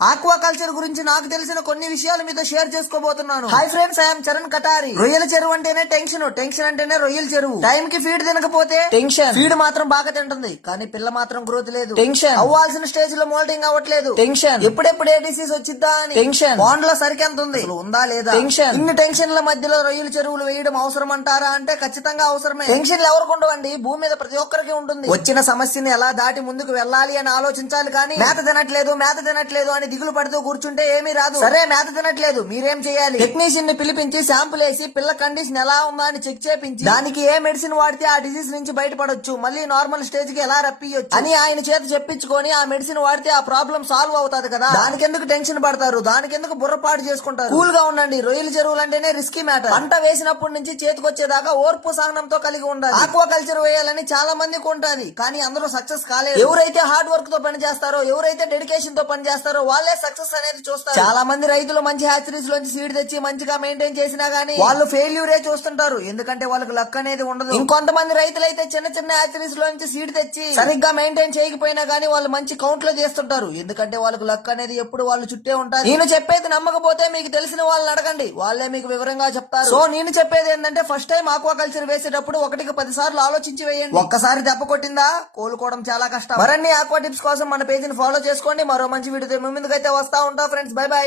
Aqua culture గురించి నాకు తెలిసిన కొన్ని విషయాలు మీతో షేర్ చేసుకోబోతున్నాను. Hi friends, I'm Charan Katari. రొయ్యల చెరువు అంటేనే టెన్షన్, టెన్షన్ అంటేనే రొయ్యల చెరువు. టైం కి ఫీడ్ తినకపోతే టెన్షన్, ఫీడ్ మాత్రం బాగా తింటుంది కానీ పిల్ల మాత్రం గ్రోత్ లేదు. టెన్షన్, అవ్వాల్సిన స్టేజ్ లో మోల్టింగ్ అవ్వట్లేదు. టెన్షన్, ఎప్పుడెప్పుడు ఏ డిసీజ్ వచ్చిద్దా అని. టెన్షన్, బాండ్ లో సరికెంత ఉంది, ఉందా లేదా. టెన్షన్, ఇన్ని టెన్షన్ల మధ్యలో రొయ్యల చెరువులు వేయడం అవసరం అంటారా అంటే ఖచ్చితంగా అవసరమే. టెన్షన్లు ఎవరికి ఉండవండి, భూమి మీద ప్రతి ఒక్కరికి ఉంటుంది. వచ్చిన సమస్యని ఎలా దాటి ముందుకు వెళ్ళాలి అని ఆలోచించాలి కానీ మేత తినట్లేదు అని దిగులు పడుతూ కూర్చుంటే ఏమీ రాదు. సరే మేత తినట్లేదు, మీరేం చేయాలి? టెక్నీషియన్ ని పిలిపించి శాంపుల్ వేసి పిల్ల కండిషన్ ఎలా ఉందా అని చెక్ చేపించి దానికి ఏ మెడిసిన్ వాడితే ఆ డిసీజ్ నుంచి బయటపడొచ్చు, మళ్ళీ నార్మల్ స్టేజ్ కి ఎలా రప్పియొచ్చు అని ఆయన చేత చెప్పించుకొని ఆ మెడిసిన్ వాడితే ఆ ప్రాబ్లం సాల్వ్ అవుతాది కదా. దానికెందుకు టెన్షన్ పడతారు, దానికెందుకు బుర్రపాటు చేసుకుంటారు. కూల్ గా ఉండండి. రొయ్యల చెరువులు అంటేనే రిస్కీ మ్యాటర్. పంట వేసినప్పటి నుంచి చేతికొచ్చేదాకా ఓర్పు సహనంతో కలిగి ఉండాలి. ఆక్వా కల్చర్ వేయాలని చాలా మందికి ఉంటుంది కానీ అందరూ సక్సెస్ కాలేదు. ఎవరైతే హార్డ్ వర్క్ తో పని చేస్తారో, ఎవరైతే డెడికేషన్ తో పని చేస్తారో వాళ్ళే సక్సెస్ అనేది చూస్తారు. చాలా మంది రైతులు మంచి హ్యాచరీస్ లోంచి సీడ్ తెచ్చి మంచిగా మెయింటైన్ చేసినా గానీ వాళ్ళు ఫెయిల్యూరే చూస్తుంటారు, ఎందుకంటే వాళ్ళకి లక్ అనేది ఉండదు. ఇంకొంతమంది రైతులు అయితే చిన్న చిన్న హ్యాచరీస్ లోంచి సీడ్ తెచ్చి సరిగ్గా మెయింటైన్ చేయకపోయినా గానీ వాళ్ళు మంచి కౌంట్ లో చేస్తుంటారు, ఎందుకంటే వాళ్ళకి లక్ అనేది ఎప్పుడు వాళ్ళు చుట్టే ఉంటారు. నేను చెప్పేది నమ్మకపోతే మీకు తెలిసిన వాళ్ళని అడగండి, వాళ్ళే మీకు వివరంగా చెప్తారు. సో నేను చెప్పేది ఏంటంటే ఫస్ట్ టైం ఆక్వా కల్చర్ వేసేటప్పుడు 1కి 10 సార్లు ఆలోచించి వేయండి. ఒక్కసారి దెబ్బ కొట్టిందా కోలుకోవడం చాలా కష్టం. మరిన్ని ఆక్వా టిప్స్ కోసం మన పేజీని ఫాలో చేసుకోండి. మరో మంచి వీడియోతో మీ ముందుకైతే వస్తా ఉంటా ఫ్రెండ్స్. By by.